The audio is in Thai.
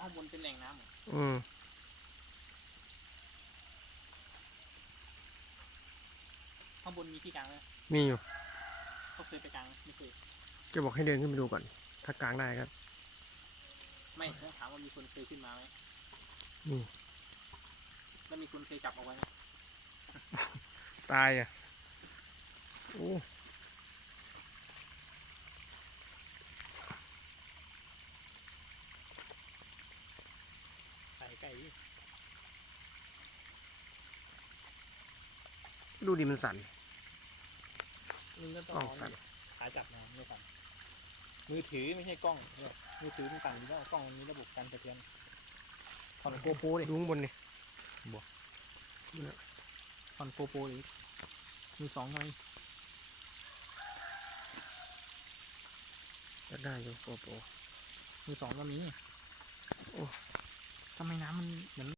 ข้างบนเป็นแหล่งน้ำเหรออืมข้างบนมีที่กลางไหมมีอยู่เขาเคยไปกลางไหมไม่เคยจะบอกให้เดินขึ้นไปดูก่อน ถ้ากลางได้ครับ ไม่ต้องถามว่ามีคนเคยขึ้นมาไหมนี่แล้วมีคนเคยจับเอาไว้ไหมตายอะโอ้ ไก่ดิดูดิมันสั่นมึงก็ต้องกล้องเอาสั่นดิขาจับนะไม่สั่นมือถือไม่ใช่กล้องเนี่ยมือถือมันสั่นอยู่แล้วกล้องมันมีระบบการสะเทือนถอนโกโปรดิดูข้างบนนี่ถอนโกโปรดิมือสองไงจะได้อยู่โปรโปรมือสองก็มีโอ้ ทำไมน้ำมันเหมือน